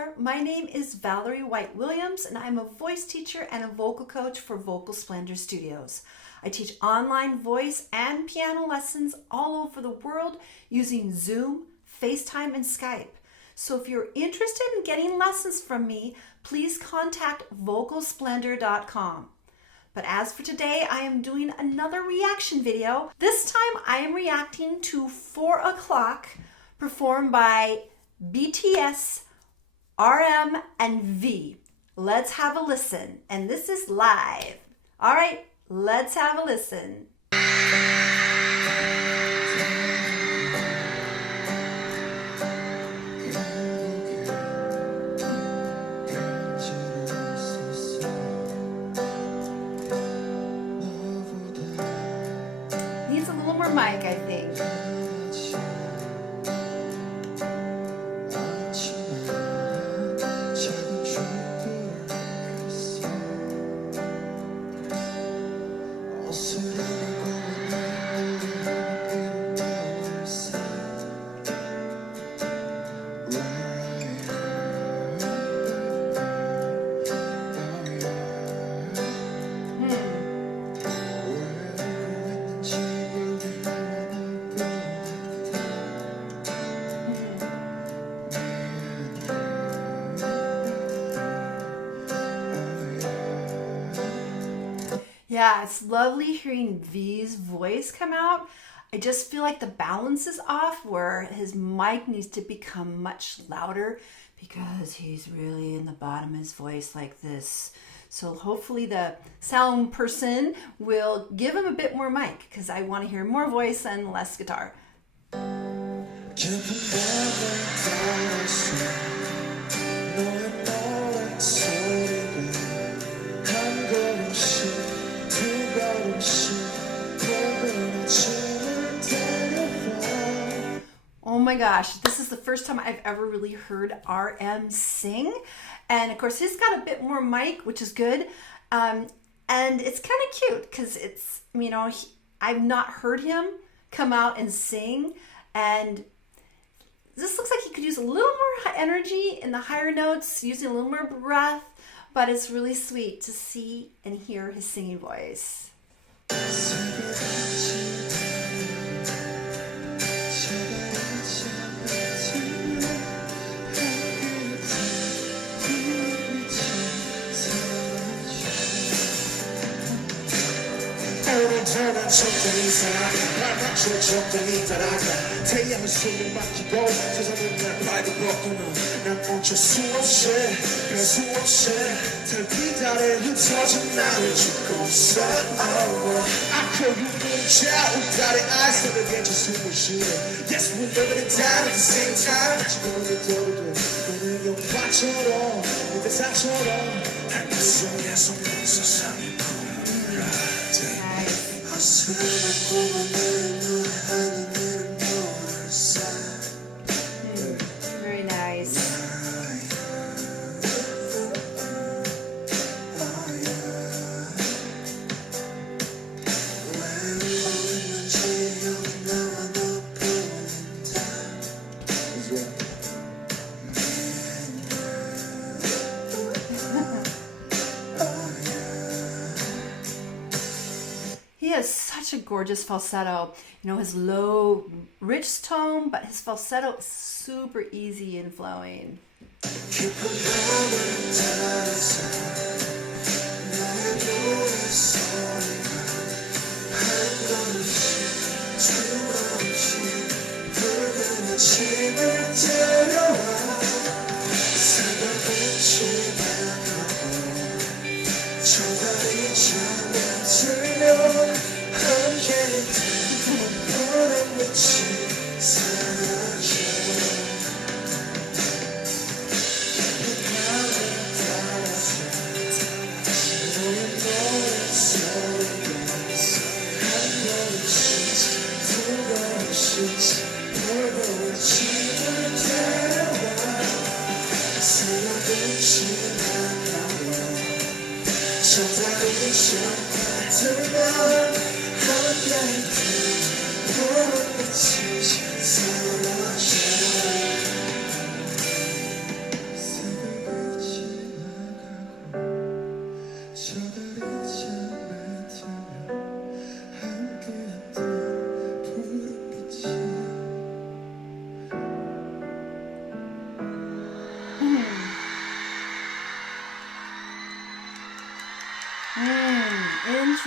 there, my name is Valerie White Williams and I'm a voice teacher and a vocal coach for Vocal Splendor Studios. I teach online voice and piano lessons all over the world using Zoom, FaceTime, and Skype. So if you're interested in getting lessons from me, please contact vocalsplendor.com. But as for today, I am doing another reaction video. This time I am reacting to 4 O'Clock performed by BTS, RM, and V. Let's have a listen. And this is live. All right, let's have a listen. Needs a little more mic, I think. Yeah, it's lovely hearing V's voice come out. I just feel like the balance is off where his mic needs to become much louder because he's really in the bottom of his voice like this. So hopefully the sound person will give him a bit more mic because I want to hear more voice and less guitar. Oh my gosh, this is the first time I've ever really heard RM sing. And of course, he's got a bit more mic, which is good. And it's kind of cute because it's, you know, I've not heard him come out and sing. And this looks like he could use a little more energy in the higher notes, using a little more breath. But it's really sweet to see and hear his singing voice. 태양을 숨을 막히고 세상은 날 발견했구나 난 멈출 수 없이 별 수 없이 달빛 아래 흩어진 나를 죽고 있어 아껴 눈자 우달의 eyes 속에 갇혀 숨을 쉬어 Yes, we're living it down at the same time 지금은 떠오르고 너는 영화처럼 내 대사처럼 한 속에서 본 세상이 보여라 Very nice. He has such a gorgeous falsetto. You know, his low, rich tone, but his falsetto is super easy and flowing. So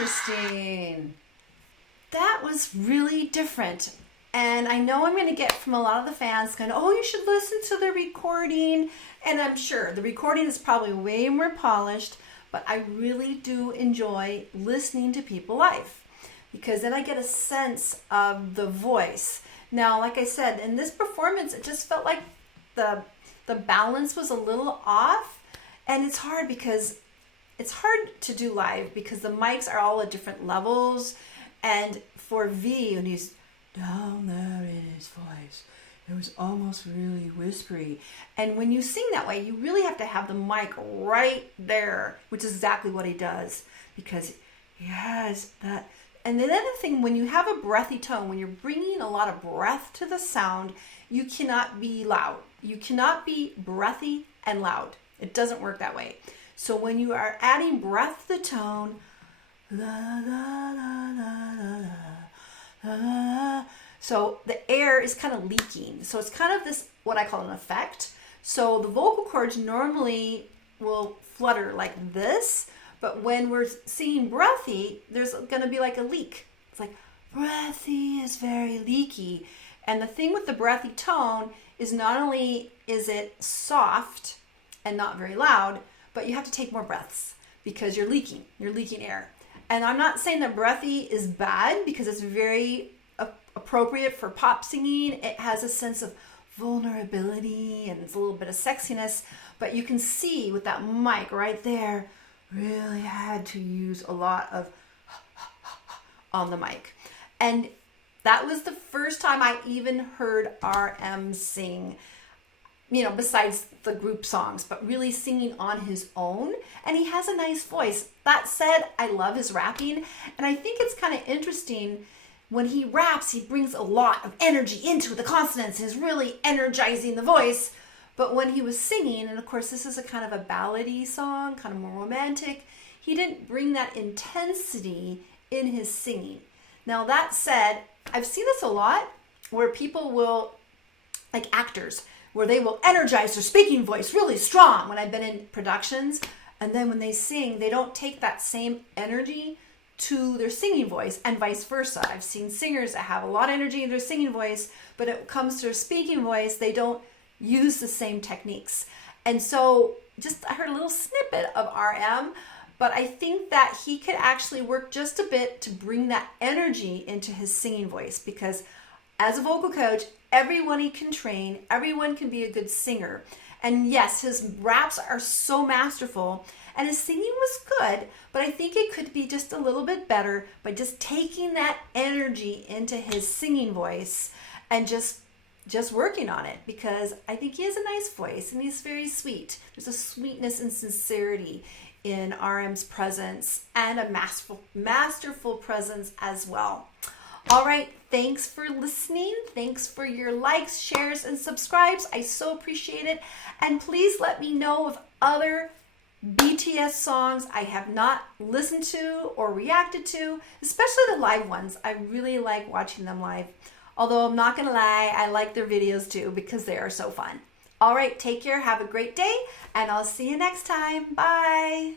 interesting. That was really different. And I know I'm going to get from a lot of the fans going, oh, you should listen to the recording. And I'm sure the recording is probably way more polished, but I really do enjoy listening to people live because then I get a sense of the voice. Now, like I said, in this performance, it just felt like the balance was a little off. And it's hard because it's hard to do live because the mics are all at different levels. And for V, when he's down there in his voice, it was almost really whispery. And when you sing that way, you really have to have the mic right there, which is exactly what he does because he has that. And the other thing, when you have a breathy tone, when you're bringing a lot of breath to the sound, you cannot be loud. You cannot be breathy and loud. It doesn't work that way. So when you are adding breath to the tone, la, la, la, la, la, la, so the air is kind of leaking. So it's kind of this, what I call an effect. So the vocal cords normally will flutter like this, but when we're singing breathy, there's going to be like a leak. It's like breathy is very leaky. And the thing with the breathy tone is not only is it soft and not very loud, but you have to take more breaths because you're leaking air. And I'm not saying that breathy is bad because it's very appropriate for pop singing. It has a sense of vulnerability and it's a little bit of sexiness, but you can see with that mic right there, really had to use a lot of on the mic. And that was the first time I even heard RM sing, besides the group songs, but really singing on his own. And he has a nice voice. That said, I love his rapping. And I think it's kind of interesting when he raps, he brings a lot of energy into the consonants and is really energizing the voice. But when he was singing, and of course this is a kind of a ballady song, kind of more romantic, he didn't bring that intensity in his singing. Now that said, I've seen this a lot where people will, like actors, where they will energize their speaking voice really strong when I've been in productions. And then when they sing, they don't take that same energy to their singing voice and vice versa. I've seen singers that have a lot of energy in their singing voice, but it comes to their speaking voice, they don't use the same techniques. And so I heard a little snippet of RM, but I think that he could actually work just a bit to bring that energy into his singing voice because as a vocal coach, everyone he can train, everyone can be a good singer. And yes, his raps are so masterful and his singing was good, but I think it could be just a little bit better by just taking that energy into his singing voice and just working on it because I think he has a nice voice and he's very sweet. There's a sweetness and sincerity in RM's presence and a masterful presence as well. All right, thanks for listening. Thanks for your likes, shares, and subscribes. I so appreciate it. And please let me know of other BTS songs I have not listened to or reacted to, especially the live ones. I really like watching them live. Although I'm not going to lie, I like their videos too because they are so fun. All right, take care. Have a great day, and I'll see you next time. Bye.